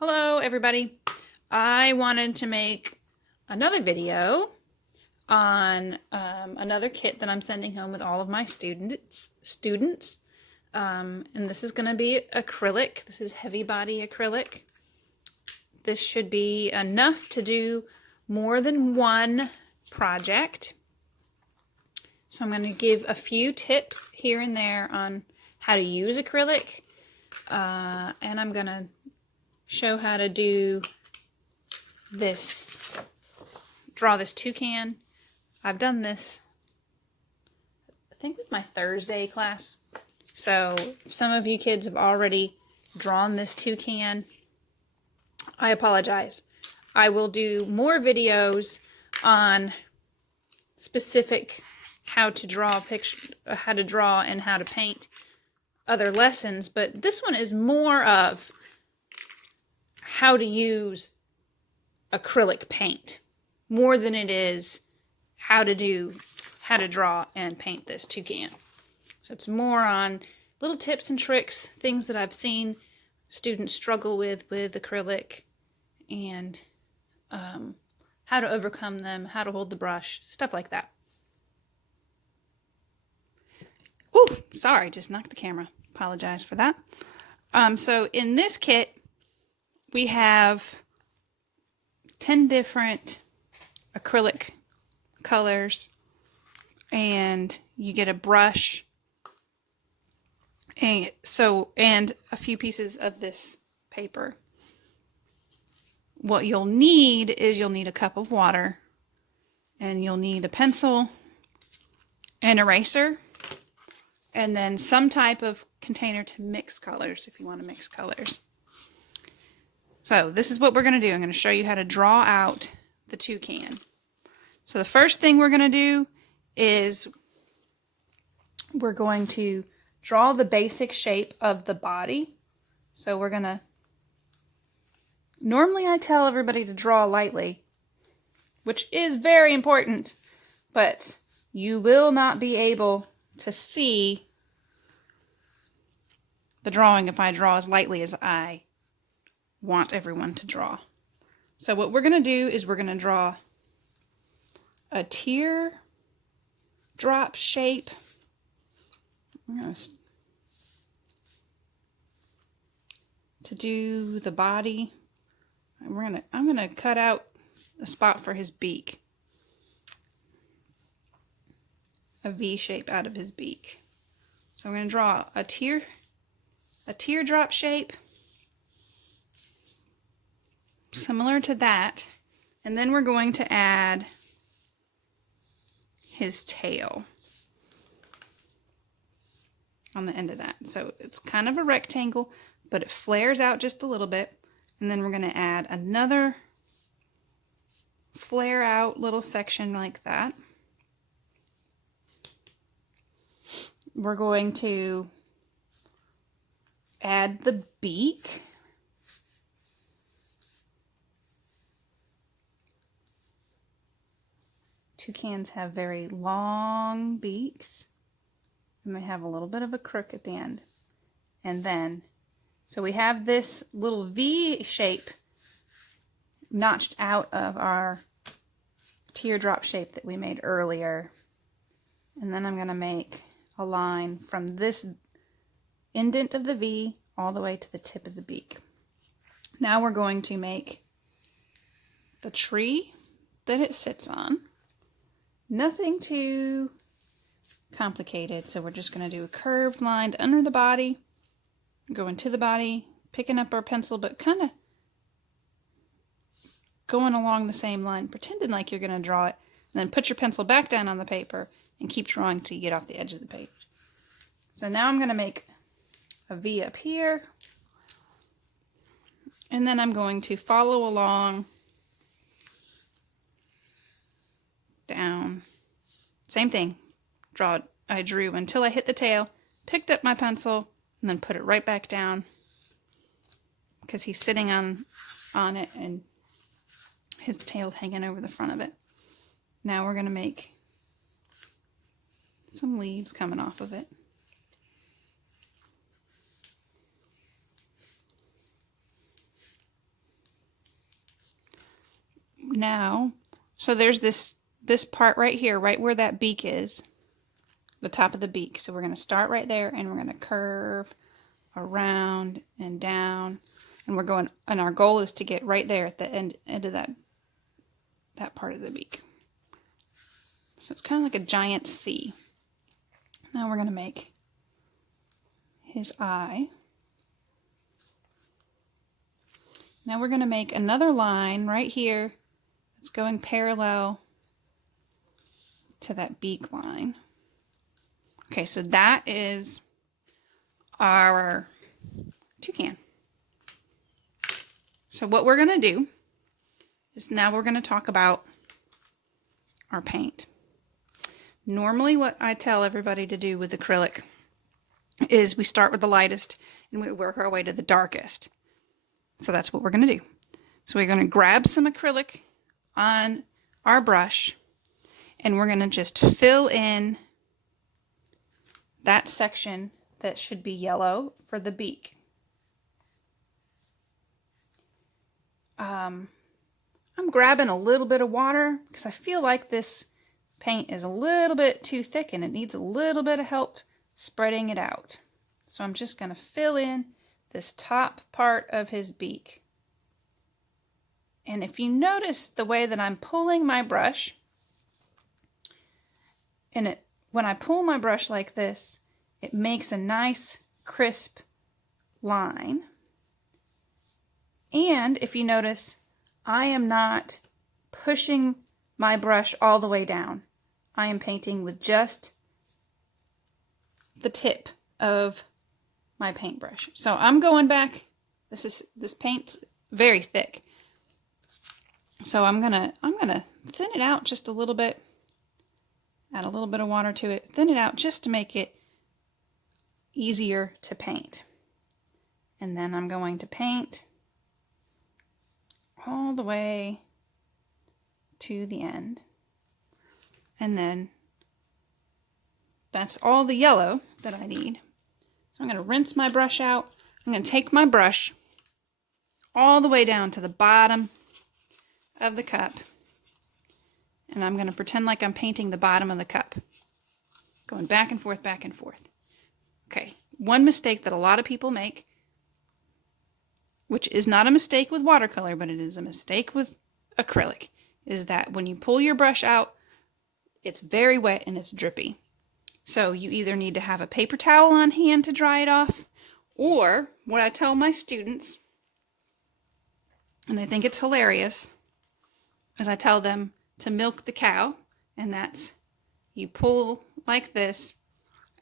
Hello everybody. I wanted to make another video on another kit that I'm sending home with all of my students. And this is going to be acrylic. This is heavy body acrylic. This should be enough to do more than one project. So I'm going to give a few tips here and there on how to use acrylic. And I'm going to show how to do this, draw this toucan. I've done this, I think, with my Thursday class. So if some of you kids have already drawn this toucan, I apologize. I will do more videos on specific how to draw and how to paint other lessons, but this one is more of how to use acrylic paint more than it is how to draw and paint this toucan. So it's more on little tips and tricks, things that I've seen students struggle with acrylic, and how to overcome them, how to hold the brush, stuff like that. Ooh, sorry, just knocked the camera. Apologize for that. So in this kit, we have 10 different acrylic colors, and you get a brush, and a few pieces of this paper. What you'll need is you'll need a cup of water, and you'll need a pencil, an eraser, and then some type of container to mix colors if you want to mix colors. So this is what we're going to do. I'm going to show you how to draw out the toucan. So the first thing we're going to do is we're going to draw the basic shape of the body. So we're going to, normally I tell everybody to draw lightly, which is very important, but you will not be able to see the drawing if I draw as lightly as I want everyone to draw. So what we're going to do is we're going to draw a tear drop shape. To do the body, I'm going to cut out a spot for his beak. A V shape out of his beak. So I'm going to draw a teardrop shape, similar to that, and then we're going to add his tail on the end of that. So it's kind of a rectangle, but it flares out just a little bit, and then we're going to add another flare out little section like that. We're going to add the beak. Toucans have very long beaks, and they have a little bit of a crook at the end. And then, so we have this little V shape notched out of our teardrop shape that we made earlier. And then I'm going to make a line from this indent of the V all the way to the tip of the beak. Now we're going to make the tree that it sits on. Nothing too complicated, so we're just going to do a curved line under the body, go into the body, picking up our pencil, but kind of going along the same line, pretending like you're going to draw it, and then put your pencil back down on the paper and keep drawing till you get off the edge of the page. So now I'm going to make a V up here, and then I'm going to follow along down. Same thing. I drew until I hit the tail, picked up my pencil, and then put it right back down because he's sitting on it and his tail's hanging over the front of it. Now we're going to make some leaves coming off of it. now, so there's this part right here, right where that beak is, the top of the beak. So we're going to start right there, and we're going to curve around and down, and we're going, and our goal is to get right there at the end of that part of the beak. So it's kind of like a giant C. Now we're going to make his eye. Now we're going to make another line right here that's going parallel to that beak line. Okay, so that is our toucan. So what we're going to do is now we're going to talk about our paint. Normally what I tell everybody to do with acrylic is we start with the lightest and we work our way to the darkest. So that's what we're going to do. So we're going to grab some acrylic on our brush, and we're going to just fill in that section that should be yellow for the beak. I'm grabbing a little bit of water because I feel like this paint is a little bit too thick and it needs a little bit of help spreading it out. So I'm just going to fill in this top part of his beak. And if you notice the way that I'm pulling my brush, and when I pull my brush like this, it makes a nice crisp line. And if you notice, I am not pushing my brush all the way down. I am painting with just the tip of my paintbrush. So I'm going back. This paint's very thick. So I'm gonna thin it out just a little bit. Add a little bit of water to it. Thin it out just to make it easier to paint. And then I'm going to paint all the way to the end. And then that's all the yellow that I need. So I'm going to rinse my brush out. I'm going to take my brush all the way down to the bottom of the cup. And I'm going to pretend like I'm painting the bottom of the cup. Going back and forth, back and forth. Okay, one mistake that a lot of people make, which is not a mistake with watercolor, but it is a mistake with acrylic, is that when you pull your brush out, it's very wet and it's drippy. So you either need to have a paper towel on hand to dry it off, or what I tell my students, and they think it's hilarious, is I tell them to milk the cow, and that's you pull like this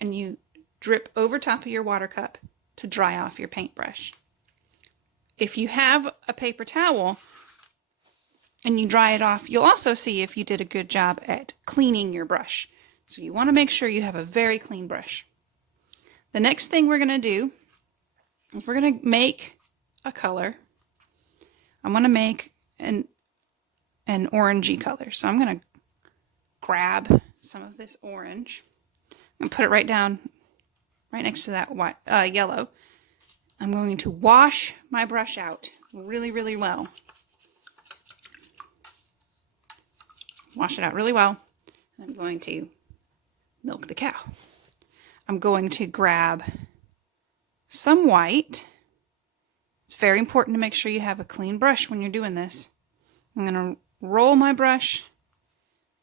and you drip over top of your water cup to dry off your paintbrush. If you have a paper towel and you dry it off, you'll also see if you did a good job at cleaning your brush. So you want to make sure you have a very clean brush. The next thing we're going to do is we're going to make a color. I want to make an orangey color. So I'm going to grab some of this orange and put it right down, right next to that white, yellow. I'm going to wash my brush out really, really well. Wash it out really well. I'm going to milk the cow. I'm going to grab some white. It's very important to make sure you have a clean brush when you're doing this. I'm going to roll my brush,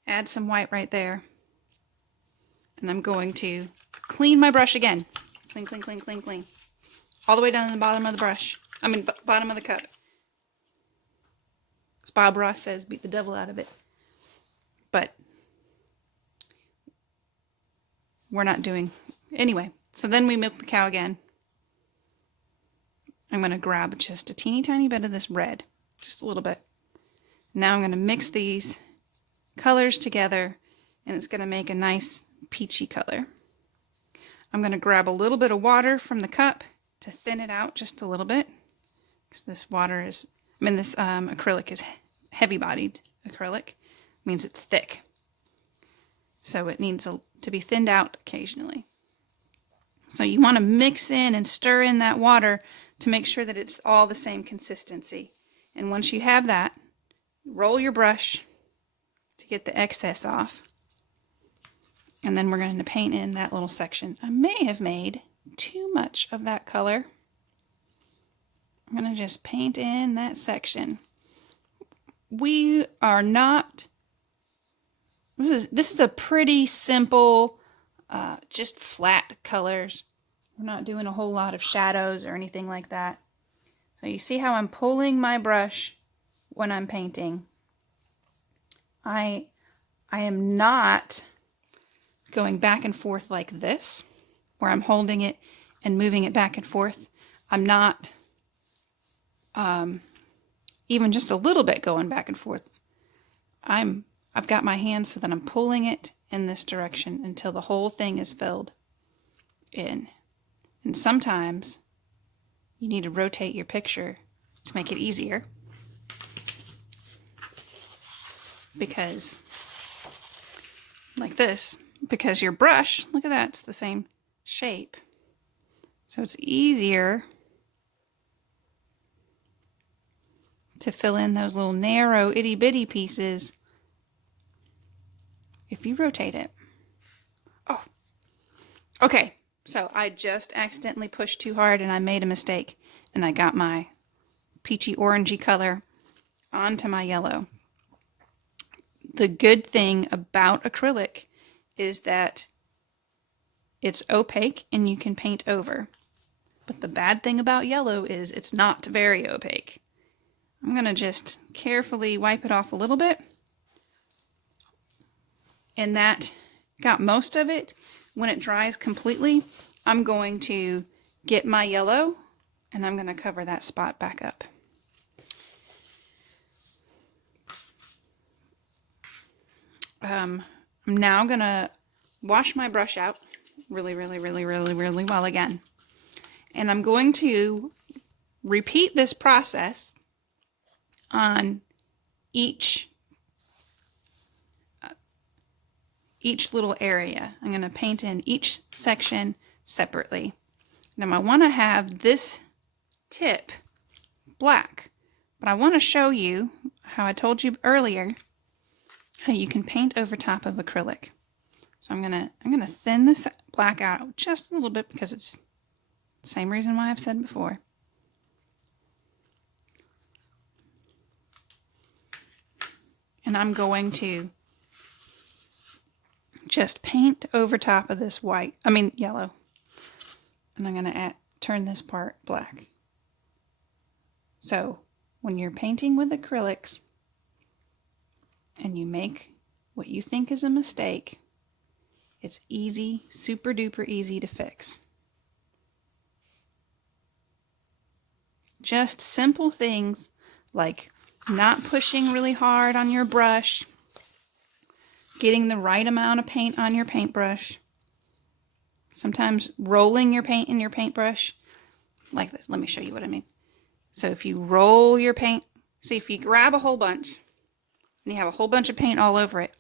add some white right there, and I'm going to clean my brush again. Clean, clean, clean, clean, clean. All the way down to the bottom of the brush. Bottom of the cup. As Bob Ross says, beat the devil out of it. But we're not doing... Anyway, so then we milk the cow again. I'm going to grab just a teeny tiny bit of this red. Just a little bit. Now I'm going to mix these colors together, and it's going to make a nice peachy color. I'm going to grab a little bit of water from the cup to thin it out just a little bit, because this acrylic is heavy-bodied acrylic. Means it's thick. So it needs to be thinned out occasionally. So you want to mix in and stir in that water to make sure that it's all the same consistency. And once you have that, roll your brush to get the excess off. And then we're going to paint in that little section. I may have made too much of that color. I'm going to just paint in that section. We are not, this is a pretty simple, just flat colors. We're not doing a whole lot of shadows or anything like that. So you see how I'm pulling my brush when I'm painting. I am not going back and forth like this, where I'm holding it and moving it back and forth. I'm not even just a little bit going back and forth. I've got my hand so that I'm pulling it in this direction until the whole thing is filled in. And sometimes you need to rotate your picture to make it easier, because like this, because your brush, look at that, it's the same shape. So it's easier to fill in those little narrow itty bitty pieces if you rotate it. Oh, okay. So I just accidentally pushed too hard and I made a mistake, and I got my peachy orangey color onto my yellow. The good thing about acrylic is that it's opaque and you can paint over. But the bad thing about yellow is it's not very opaque. I'm going to just carefully wipe it off a little bit. And that got most of it. When it dries completely, I'm going to get my yellow and I'm going to cover that spot back up. I'm now going to wash my brush out really well again. And I'm going to repeat this process on each little area. I'm going to paint in each section separately. Now I want to have this tip black, but I want to show you how I told you earlier how you can paint over top of acrylic. So I'm gonna thin this black out just a little bit because it's the same reason why I've said before. And I'm going to just paint over top of this yellow. And I'm going to turn this part black. So when you're painting with acrylics and you make what you think is a mistake, it's easy, super duper easy to fix. Just simple things like not pushing really hard on your brush, getting the right amount of paint on your paintbrush, sometimes rolling your paint in your paintbrush like this. Let me show you what I mean. So if you roll your paint, see, if you grab a whole bunch and you have a whole bunch of paint all over it,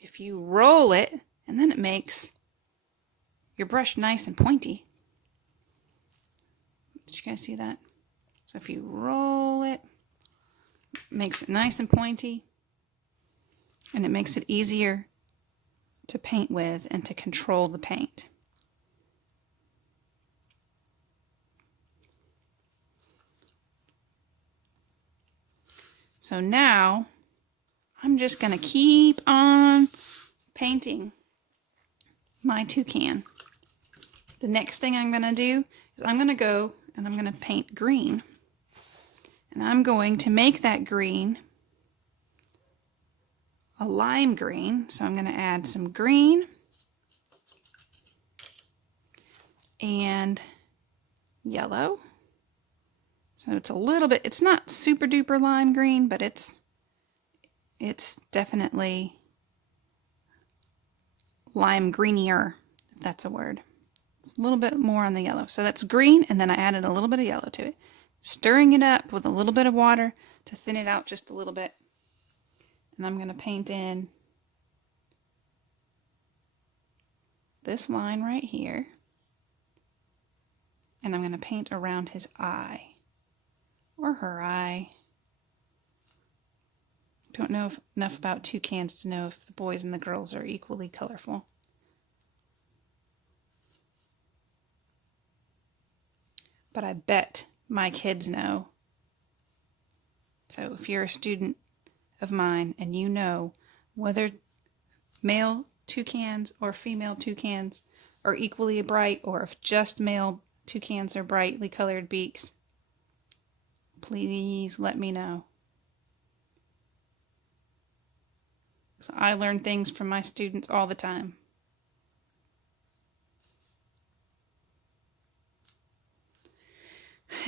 if you roll it, and then it makes your brush nice and pointy. Did you guys see that? So if you roll it, it makes it nice and pointy, and it makes it easier to paint with and to control the paint. So now I'm just going to keep on painting my toucan. The next thing I'm going to do is I'm going to go and I'm going to paint green. And I'm going to make that green a lime green. So I'm going to add some green and yellow. So it's a little bit, it's not super duper lime green, but it's definitely lime greenier, if that's a word. It's a little bit more on the yellow. So that's green, and then I added a little bit of yellow to it. Stirring it up with a little bit of water to thin it out just a little bit. And I'm going to paint in this line right here. And I'm going to paint around his eye or her eye. Don't know enough about toucans to know if the boys and the girls are equally colorful. But I bet my kids know. So if you're a student of mine and you know whether male toucans or female toucans are equally bright, or if just male toucans are brightly colored beaks, please let me know. So I learn things from my students all the time.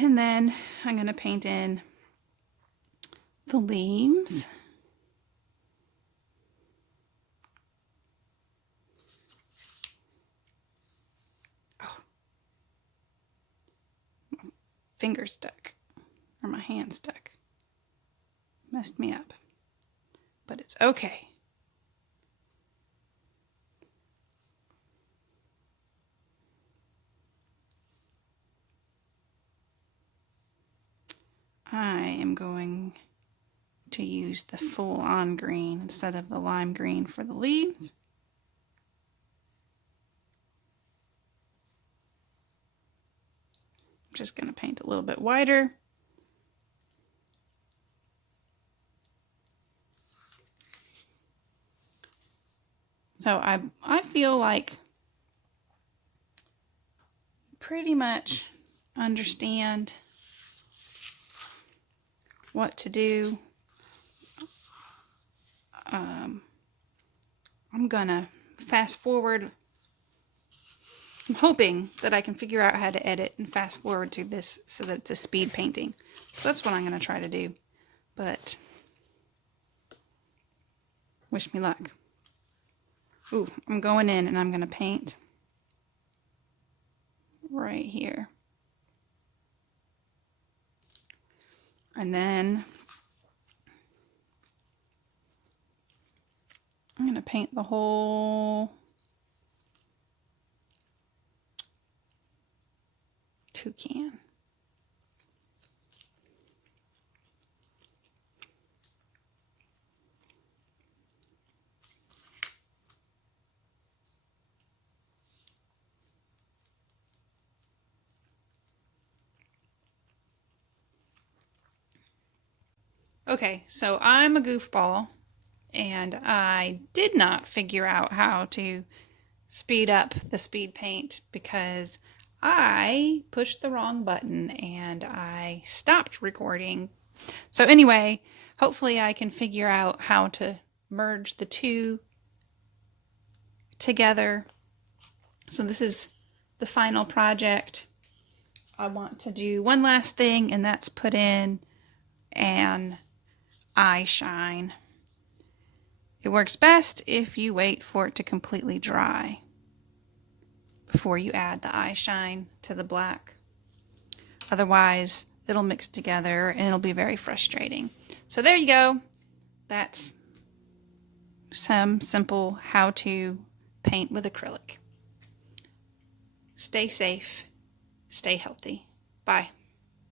And then I'm going to paint in the leaves. Oh, my finger stuck, or my hand stuck. Messed me up. But it's okay. I am going to use the full-on green instead of the lime green for the leaves. I'm just going to paint a little bit wider. So I feel like pretty much understand what to do. I'm gonna fast forward. I'm hoping that I can figure out how to edit and fast forward to this so that it's a speed painting. So that's what I'm gonna try to do. But wish me luck. Ooh, I'm going in and I'm gonna paint right here. And then I'm going to paint the whole toucan. Okay, so I'm a goofball, and I did not figure out how to speed up the speed paint because I pushed the wrong button and I stopped recording. So anyway, hopefully I can figure out how to merge the two together. So this is the final project. I want to do one last thing, and that's put in an eye shine. It works best if you wait for it to completely dry before you add the eye shine to the black. Otherwise, it'll mix together and it'll be very frustrating. So there you go. That's some simple how to paint with acrylic. Stay safe, stay healthy. Bye.